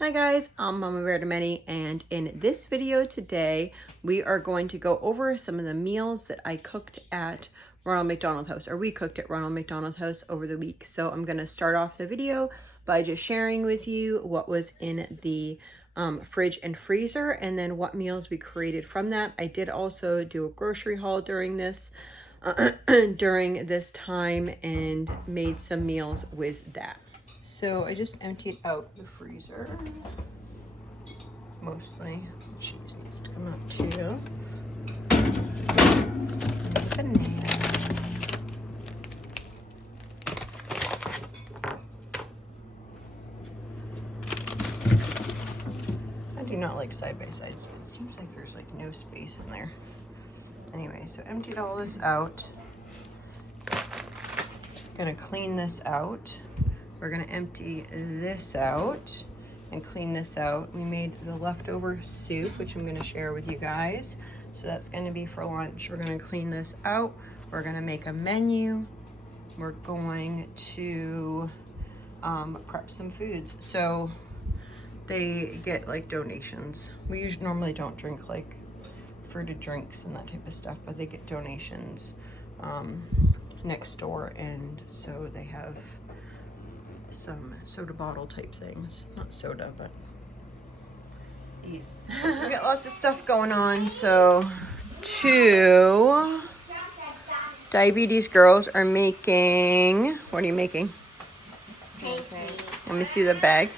Hi guys, I'm Mama Bear to Many, and in this video today, we are going to go over some of the meals that I cooked at Ronald McDonald House, or we cooked at Ronald McDonald House over the week. So I'm gonna start off the video by just sharing with you what was in the fridge and freezer, and then what meals we created from that. I did also do a grocery haul during this time and made some meals with that. So I just emptied out the freezer, mostly. Cheese needs to come out too. And banana. I do not like side-by-sides. It seems like there's like no space in there. Anyway, so emptied all this out. Gonna clean this out. We're gonna empty this out and clean this out. We made the leftover soup, which I'm gonna share with you guys. So that's gonna be for lunch. We're gonna clean this out. We're gonna make a menu. We're going to prep some foods. So they get like donations. We usually normally don't drink like fruited drinks and that type of stuff, but they get donations next door, and so they have some soda bottle type things. Not soda, but these. We got lots of stuff going on. So two diabetes girls are making, what are you making? Pancakes. Let me see the bag.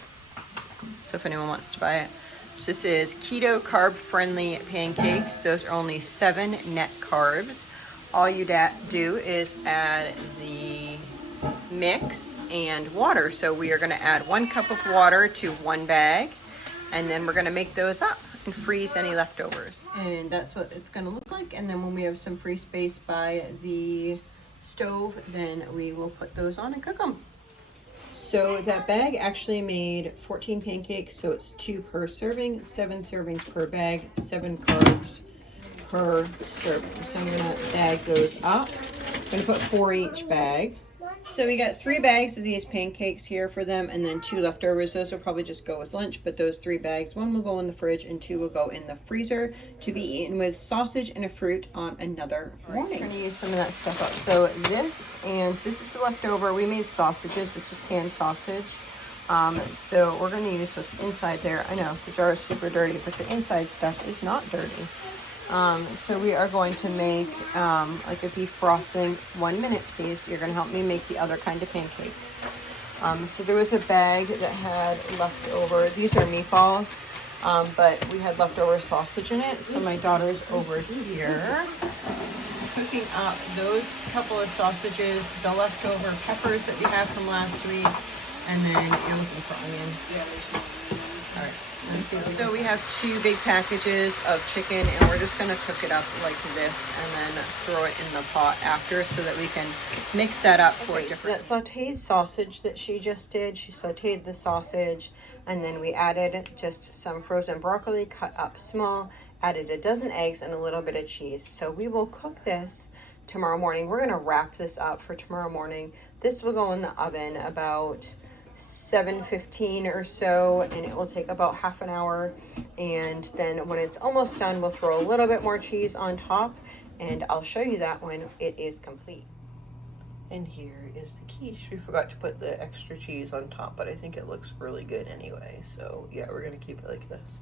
So if anyone wants to buy it. So this is keto carb friendly pancakes. Those are only 7 net carbs. All you do is add the mix and water. So we are going to add 1 cup of water to 1 bag, and then we're going to make those up and freeze any leftovers. And that's what it's going to look like. And then when we have some free space by the stove, then we will put those on and cook them. So that bag actually made 14 pancakes, so it's 2 per serving, 7 servings per bag, 7 carbs per serving. So I'm gonna bag those up. I'm gonna put 4 each bag. So we got 3 bags of these pancakes here for them, and then 2 leftovers. Those will probably just go with lunch, but those 3 bags, 1 will go in the fridge and 2 will go in the freezer to be eaten with sausage and a fruit on another morning. I'm trying to use some of that stuff up. So this is the leftover. We made sausages. This was canned sausage. So we're going to use what's inside there. I know the jar is super dirty, but the inside stuff is not dirty. So we are going to make like a beef broth thing. 1 minute, please. You're going to help me make the other kind of pancakes. So there was a bag that had leftover. These are meatballs, but we had leftover sausage in it. So my daughter's over here cooking up those couple of sausages, the leftover peppers that we have from last week, and then you're looking for onion. All right. So we have 2 big packages of chicken, and we're just going to cook it up like this and then throw it in the pot after so that we can mix that up for different. So that sauteed sausage that she just did, she sauteed the sausage, and then we added just some frozen broccoli cut up small, added a dozen eggs and a little bit of cheese. So we will cook this tomorrow morning. We're going to wrap this up for tomorrow morning. This will go in the oven about 7:15 or so, and it will take about half an hour. And then when it's almost done, we'll throw a little bit more cheese on top, and I'll show you that when it is complete. And here is the quiche. We forgot to put the extra cheese on top, but I think it looks really good anyway. So yeah, we're gonna keep it like this.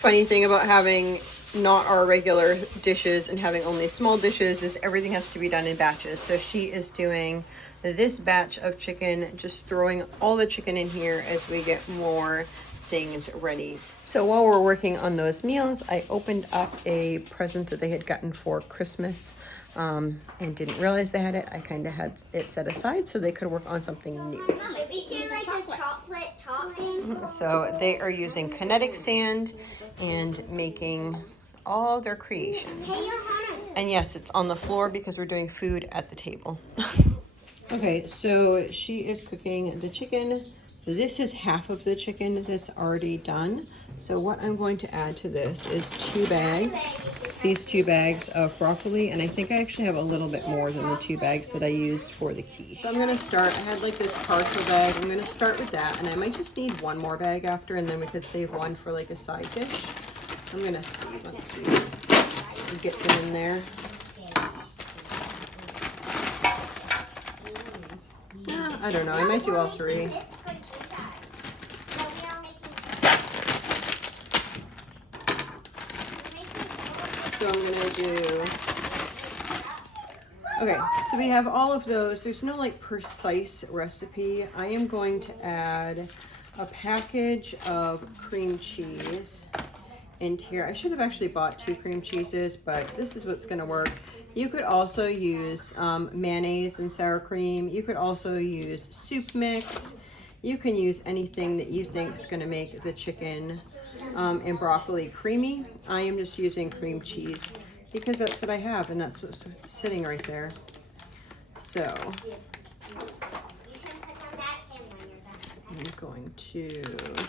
Funny thing about having not our regular dishes and having only small dishes is everything has to be done in batches. So she is doing this batch of chicken, just throwing all the chicken in here as we get more things ready. So while we're working on those meals, I opened up a present that they had gotten for Christmas and didn't realize they had it. I kind of had it set aside so they could work on something new. Maybe do like a chocolate topping. So they are using kinetic sand and making all their creations. And yes, it's on the floor because we're doing food at the table. Okay, so she is cooking the chicken This is half of the chicken that's already done. So what I'm going to add to this is 2 bags, these 2 bags of broccoli, and I think I actually have a little bit more than the 2 bags that I used for the quiche. So I'm gonna start, I had like this partial bag, I'm gonna start with that, and I might just need 1 more bag after, and then we could save 1 for like a side dish. I'm gonna see, let's see, get them in there. I don't know, I might do all 3. So I'm gonna do, okay, so we have all of those. There's no like precise recipe. I am going to add a package of cream cheese into here. I should have actually bought 2 cream cheeses, but this is what's gonna work. You could also use mayonnaise and sour cream. You could also use soup mix. You can use anything that you think is gonna make the chicken and broccoli creamy. I am just using cream cheese because that's what I have, and that's what's sitting right there. So I'm going to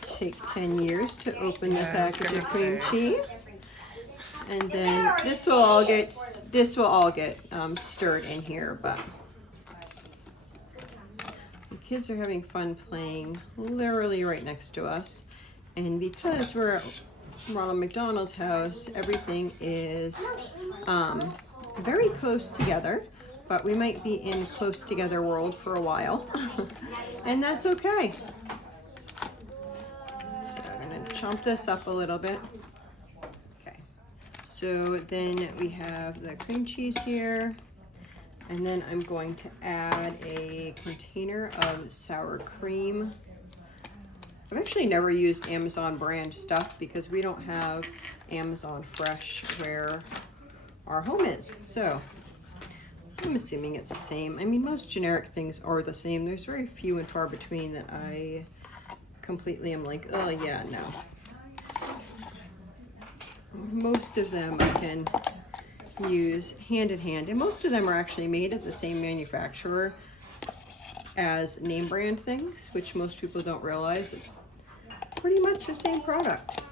take 10 years to open the package of cream cheese, and then this will all get stirred in here. But the kids are having fun playing literally right next to us. And because we're at Ronald McDonald's house, everything is very close together, but we might be in close together world for a while, and that's okay. So I'm gonna chomp this up a little bit. Okay, so then we have the cream cheese here, and then I'm going to add a container of sour cream. I've actually never used Amazon brand stuff because we don't have Amazon Fresh where our home is. So I'm assuming it's the same. I mean, most generic things are the same. There's very few and far between that I completely am like, oh yeah, no. Most of them I can use hand in hand, and most of them are actually made at the same manufacturer as name brand things, which most people don't realize. It's pretty much the same product,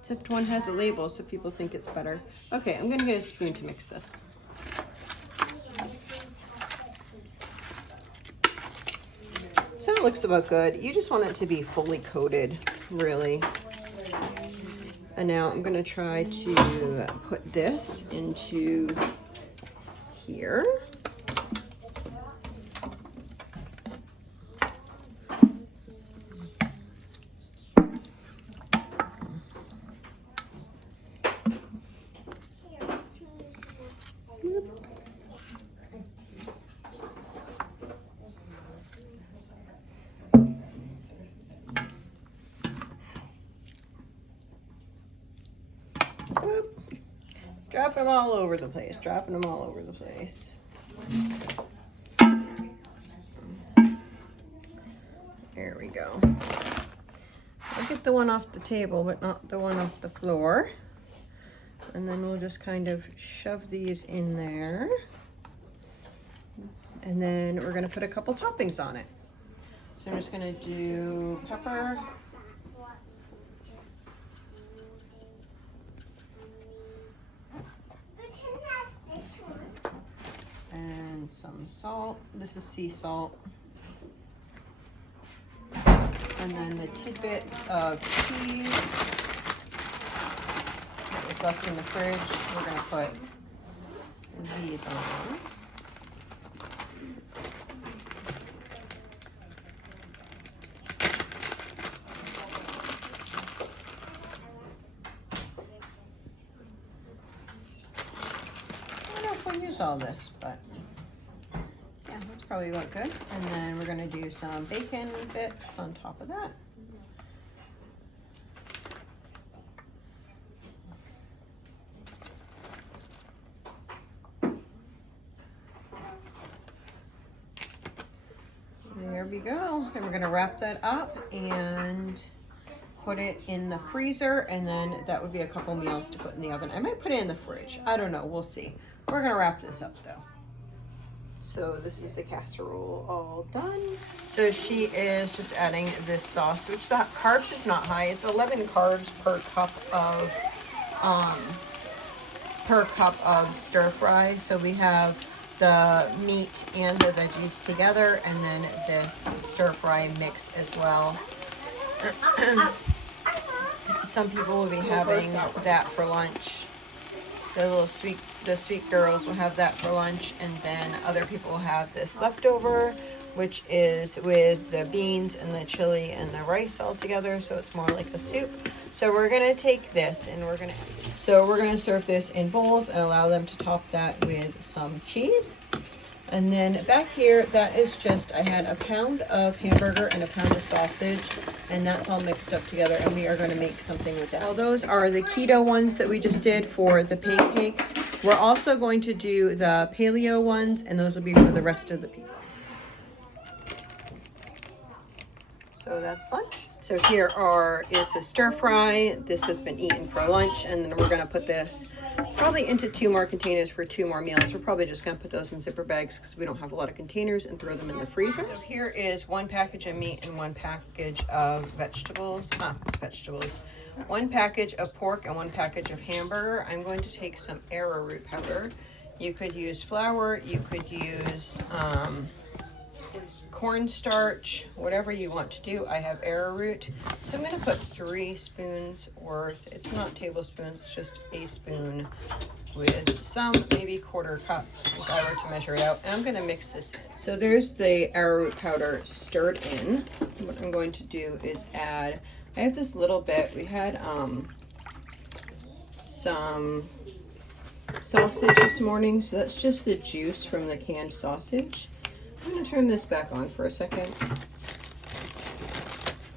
except one has a label so people think it's better. Okay, I'm gonna get a spoon to mix this. So it looks about good. You just want it to be fully coated, really. And now I'm gonna try to put this into here. Dropping them all over the place, dropping them all over the place. There we go. I'll get the one off the table, but not the one off the floor. And then we'll just kind of shove these in there. And then we're gonna put a couple toppings on it. So I'm just gonna do pepper. And some salt. This is sea salt. And then the tidbits of cheese that was left in the fridge, we're going to put these on. I don't know if we'll use all this, but yeah, that's probably about good. And then we're gonna do some bacon bits on top of that. There we go. And we're gonna wrap that up and put it in the freezer, and then that would be a couple meals to put in the oven. I might put it in the fridge. I don't know, we'll see. We're gonna wrap this up though. So this is the casserole all done. So she is just adding this sauce, which that carbs is not high. It's 11 carbs per cup of stir fry. So we have the meat and the veggies together, and then this stir fry mix as well. Some people will be having that for lunch. The sweet girls will have that for lunch, and then other people will have this leftover, which is with the beans and the chili and the rice all together, so it's more like a soup. So we're gonna take this and we're gonna serve this in bowls and allow them to top that with some cheese. And then back here, that is just, I had a pound of hamburger and a pound of sausage, and that's all mixed up together, and we are going to make something with that. Well, those are the keto ones that we just did for the pancakes. We're also going to do the paleo ones, and those will be for the rest of the people. So that's lunch. So here is the stir fry. This has been eaten for lunch, and then we're going to put this probably into 2 more containers for 2 more meals. We're probably just going to put those in zipper bags because we don't have a lot of containers, and throw them in the freezer. So here is 1 package of meat and 1 package of vegetables. 1 package of pork and 1 package of hamburger. I'm going to take some arrowroot powder. You could use flour, you could use cornstarch, whatever you want to do. I have arrowroot, so I'm going to put 3 spoons worth. It's not tablespoons, it's just a spoon with some, maybe 1/4 cup if I were to measure it out. And I'm going to mix this in. So there's the arrowroot powder stirred in. What I'm going to do is add, I have this little bit, we had some sausage this morning, so that's just the juice from the canned sausage. I'm going to turn this back on for a second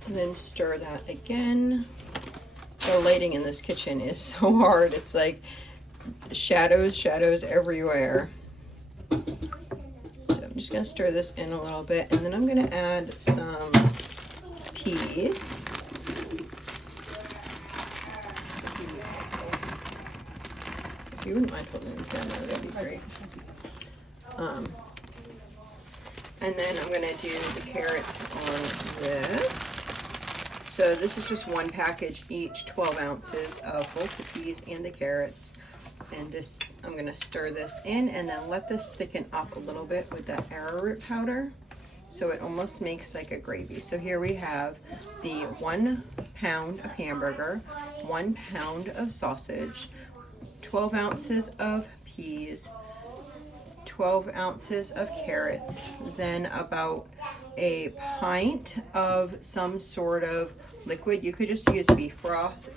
and then stir that again. The lighting in this kitchen is so hard. It's like shadows everywhere. So I'm just going to stir this in a little bit, and then I'm going to add some peas. If you wouldn't mind holding the camera, that'd be great. And then I'm going to do the carrots on this. So this is just 1 package each, 12 ounces of both the peas and the carrots. And this, I'm going to stir this in and then let this thicken up a little bit with that arrowroot powder, so it almost makes like a gravy. So here we have the 1 pound of hamburger, 1 pound of sausage, 12 ounces of peas, 12 ounces of carrots, then about a pint of some sort of liquid. You could just use beef broth.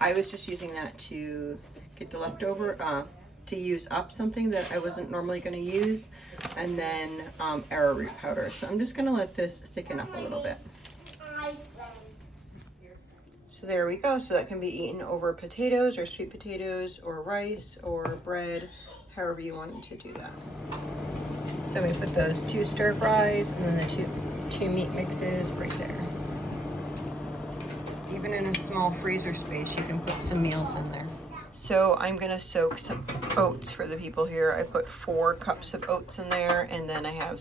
I was just using that to get the leftover, to use up something that I wasn't normally going to use, and then arrowroot powder. So I'm just going to let this thicken up a little bit. So there we go. So that can be eaten over potatoes or sweet potatoes or rice or bread, however you wanted to do that. So we put those 2 stir fries and then the two meat mixes right there. Even in a small freezer space, you can put some meals in there. So I'm gonna soak some oats for the people here. I put 4 cups of oats in there, and then I have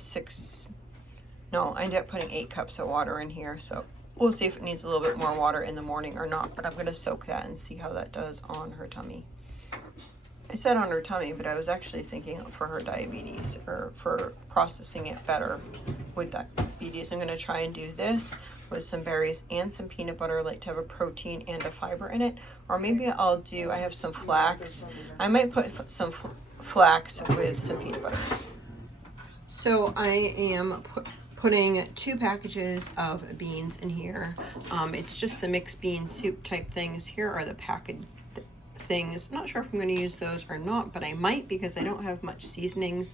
I ended up putting 8 cups of water in here. So we'll see if it needs a little bit more water in the morning or not, but I'm gonna soak that and see how that does on her tummy. I said on her tummy, but I was actually thinking for her diabetes, or for processing it better with diabetes. I'm gonna try and do this with some berries and some peanut butter. I like to have a protein and a fiber in it. Or maybe I have some flax. I might put some flax with some peanut butter. So I am putting 2 packages of beans in here. It's just the mixed bean soup type things. Here are the packaged things. I'm not sure if I'm going to use those or not, but I might, because I don't have much seasonings.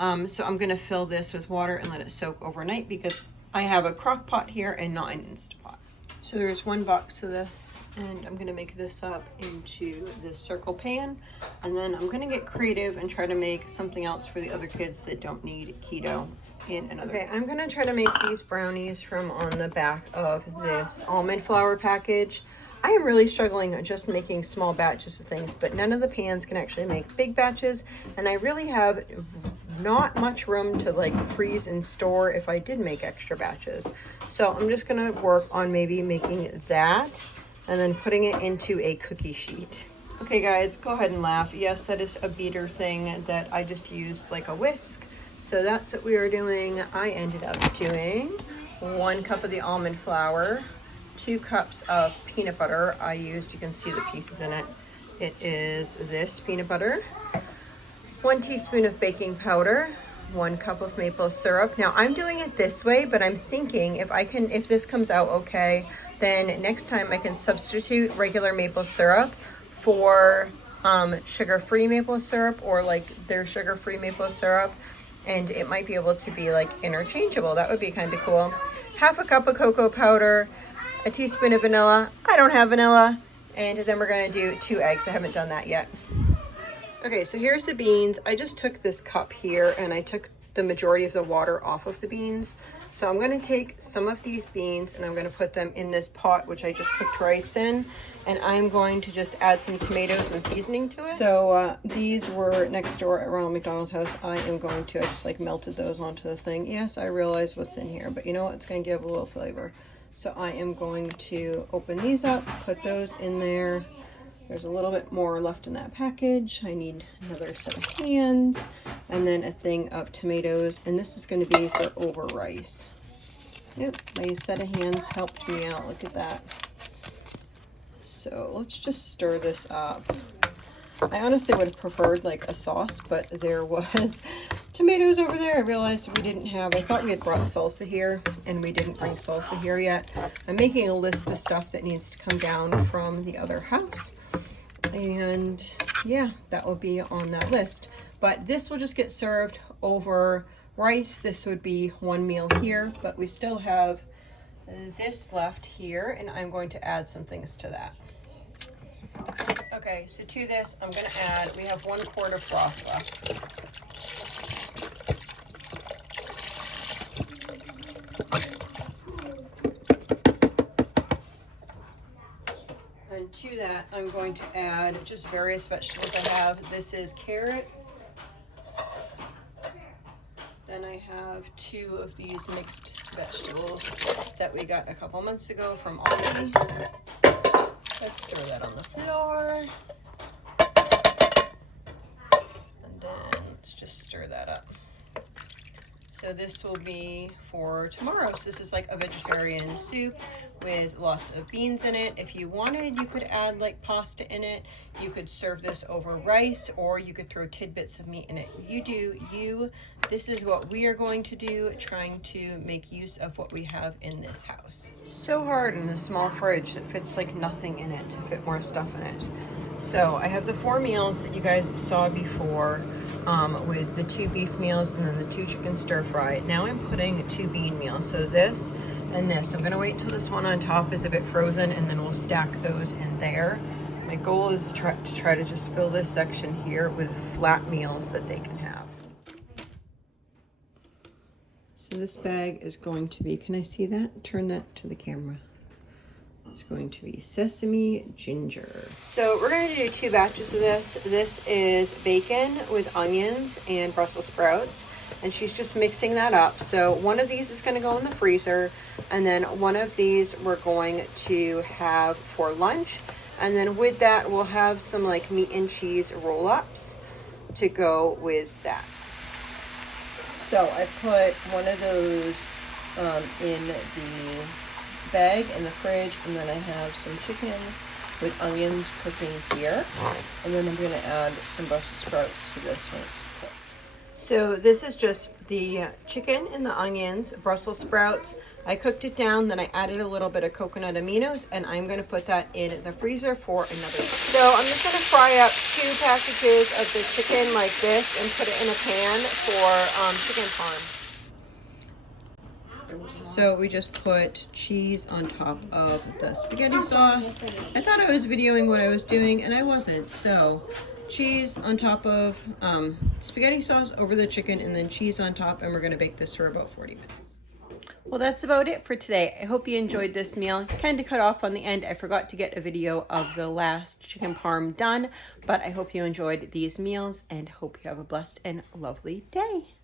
So I'm going to fill this with water and let it soak overnight, because I have a crock pot here and not an Instapot. So there's 1 box of this, and I'm going to make this up into this circle pan, and then I'm going to get creative and try to make something else for the other kids that don't need keto in another. Okay, I'm going to try to make these brownies from on the back of this almond flour package. I am really struggling on just making small batches of things, but none of the pans can actually make big batches, and I really have not much room to like freeze and store if I did make extra batches. So I'm just gonna work on maybe making that and then putting it into a cookie sheet. Okay guys, go ahead and laugh. Yes, that is a beater thing that I just used like a whisk. So that's what we are doing. I ended up doing 1 cup of the almond flour, 2 cups of peanut butter. I used, you can see the pieces in it. It is this peanut butter, 1 teaspoon of baking powder, 1 cup of maple syrup. Now I'm doing it this way, but I'm thinking if this comes out okay, then next time I can substitute regular maple syrup for sugar-free maple syrup, or like their sugar-free maple syrup, and it might be able to be like interchangeable. That would be kind of cool. 1/2 cup of cocoa powder, a teaspoon of vanilla. I don't have vanilla. And then we're gonna do 2 eggs. I haven't done that yet. Okay, so here's the beans. I just took this cup here and I took the majority of the water off of the beans. So I'm gonna take some of these beans and I'm gonna put them in this pot, which I just cooked rice in. And I'm going to just add some tomatoes and seasoning to it. So these were next door at Ronald McDonald's house. I just like melted those onto the thing. Yes, I realize what's in here, but you know what? It's gonna give a little flavor. So I am going to open these up, put those in there. There's a little bit more left in that package. I need another set of hands and then a thing of tomatoes. And this is going to be for over rice. Yep, my set of hands helped me out. Look at that. So let's just stir this up. I honestly would have preferred like a sauce, but there was tomatoes over there. I realized we didn't have, I thought we had brought salsa here and we didn't bring salsa here yet. I'm making a list of stuff that needs to come down from the other house. And yeah, that will be on that list. But this will just get served over rice. This would be 1 meal here, but we still have this left here and I'm going to add some things to that. Okay, so to this, I'm gonna add, we have 1 quart of broth left. And to that, I'm going to add just various vegetables I have. This is carrots. Then I have 2 of these mixed vegetables that we got a couple months ago from Aldi. Let's throw that on the floor. And then let's just stir that up. So this will be for tomorrow. So this is like a vegetarian soup with lots of beans in it. If you wanted, you could add like pasta in it. You could serve this over rice, or you could throw tidbits of meat in it. You do you. This is what we are going to do, trying to make use of what we have in this house. So hard in a small fridge that fits like nothing in it to fit more stuff in it. So I have the 4 meals that you guys saw before, with the 2 beef meals and then the 2 chicken stir fry. Now I'm putting 2 bean meals. So this and this. I'm gonna wait till this one on top is a bit frozen and then we'll stack those in there. My goal is to try to just fill this section here with flat meals that they can have. So this bag is going to be, can I see that? Turn that to the camera. It's going to be sesame ginger. So we're going to do 2 batches of this. This is bacon with onions and Brussels sprouts. And she's just mixing that up. So one of these is going to go in the freezer. And then one of these we're going to have for lunch. And then with that, we'll have some like meat and cheese roll-ups to go with that. So I put one of those in the bag in the fridge, and then I have some chicken with onions cooking here, and then I'm going to add some Brussels sprouts to this when it's cooked. So this is just the chicken and the onions, Brussels sprouts. I cooked it down, then I added a little bit of coconut aminos, and I'm going to put that in the freezer for another week. So I'm just going to fry up 2 packages of the chicken like this and put it in a pan for chicken parm. So we just put cheese on top of the spaghetti sauce. I thought I was videoing what I was doing, and I wasn't. So cheese on top of spaghetti sauce over the chicken, and then cheese on top, and we're going to bake this for about 40 minutes. Well, that's about it for today. I hope you enjoyed this meal. Kind of cut off on the end. I forgot to get a video of the last chicken parm done, but I hope you enjoyed these meals and hope you have a blessed and lovely day.